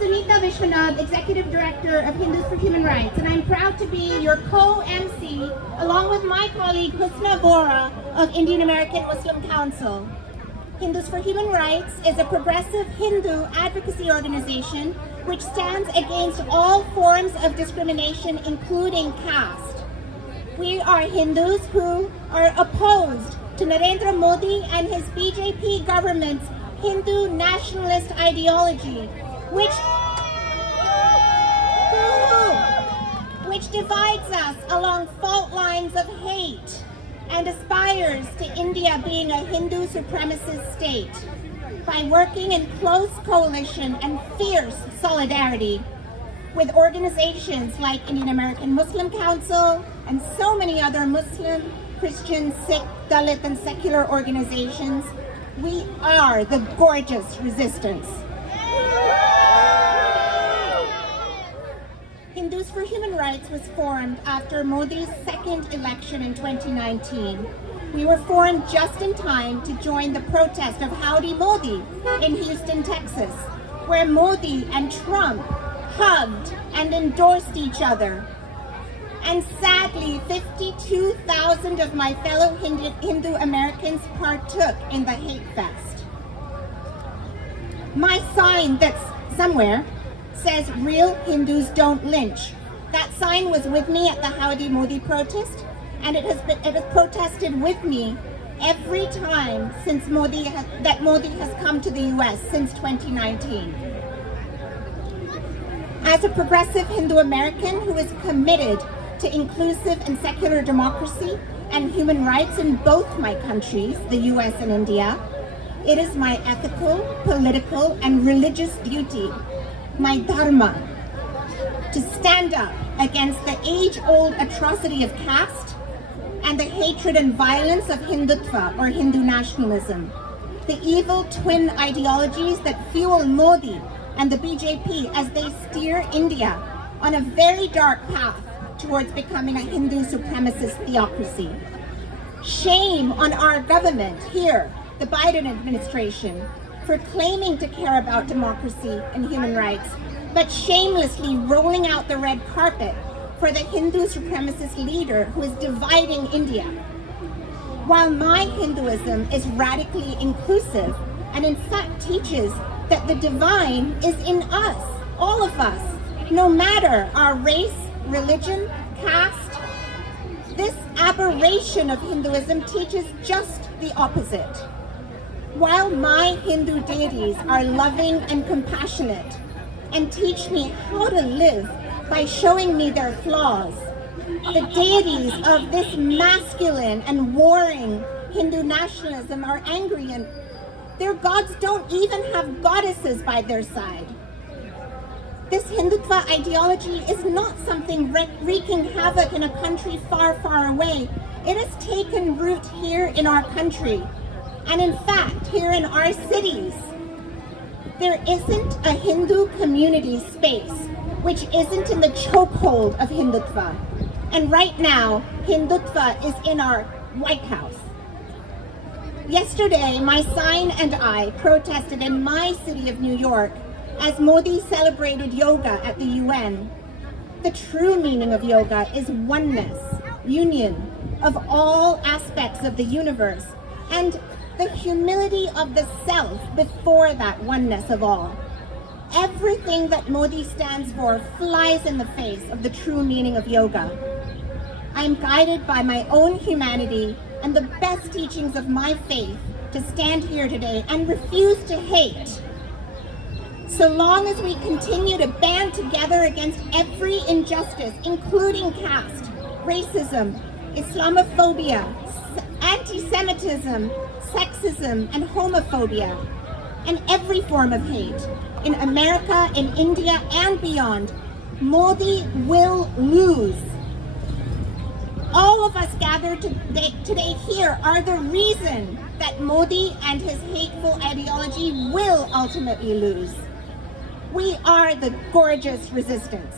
Sunita Vishwanath, Executive Director of Hindus for Human Rights, and I'm proud to be your co-MC along with my colleague Husna Vora of Indian American Muslim Council. Hindus for Human Rights is a progressive Hindu advocacy organization which stands against all forms of discrimination, including caste. We are Hindus who are opposed to Narendra Modi and his BJP government's Hindu nationalist ideology, which divides us along fault lines of hate and aspires to India being a Hindu supremacist state. By working in close coalition and fierce solidarity with organizations like Indian American Muslim Council and so many other Muslim, Christian, Sikh, Dalit, and secular organizations, we are the gorgeous resistance. Hindus for Human Rights was formed after Modi's second election in 2019. We were formed just in time to join the protest of Howdy Modi in Houston, Texas, where Modi and Trump hugged and endorsed each other. And sadly, 52,000 of my fellow Hindu Americans partook in the hate fest. My sign that's somewhere says "Real Hindus don't lynch." That sign was with me at the Howdy Modi protest, and it has protested with me every time since Modi has come to the US since 2019. As a progressive Hindu American who is committed to inclusive and secular democracy and human rights in both my countries, the US and India, it is my ethical, political, and religious duty, my dharma, to stand up against the age-old atrocity of caste and the hatred and violence of Hindutva or Hindu nationalism, the evil twin ideologies that fuel Modi and the BJP as they steer India on a very dark path towards becoming a Hindu supremacist theocracy. Shame on our government here, the Biden administration, for claiming to care about democracy and human rights, but shamelessly rolling out the red carpet for the Hindu supremacist leader who is dividing India. While my Hinduism is radically inclusive and in fact teaches that the divine is in us, all of us, no matter our race, religion, caste, this aberration of Hinduism teaches just the opposite. While my Hindu deities are loving and compassionate and teach me how to live by showing me their flaws, the deities of this masculine and warring Hindu nationalism are angry, and their gods don't even have goddesses by their side. This Hindutva ideology is not something wreaking havoc in a country far, far away. It has taken root here in our country. And in fact, here in our cities, there isn't a Hindu community space which isn't in the chokehold of Hindutva. And right now, Hindutva is in our White House. Yesterday, my sign and I protested in my city of New York as Modi celebrated yoga at the UN. The true meaning of yoga is oneness, union of all aspects of the universe, and the humility of the self before that oneness of all. Everything that Modi stands for flies in the face of the true meaning of yoga. I am guided by my own humanity and the best teachings of my faith to stand here today and refuse to hate. So long as we continue to band together against every injustice, including caste, racism, Islamophobia, anti-Semitism, sexism, and homophobia, and every form of hate, in America, in India, and beyond, Modi will lose. All of us gathered today here are the reason that Modi and his hateful ideology will ultimately lose. We are the gorgeous resistance.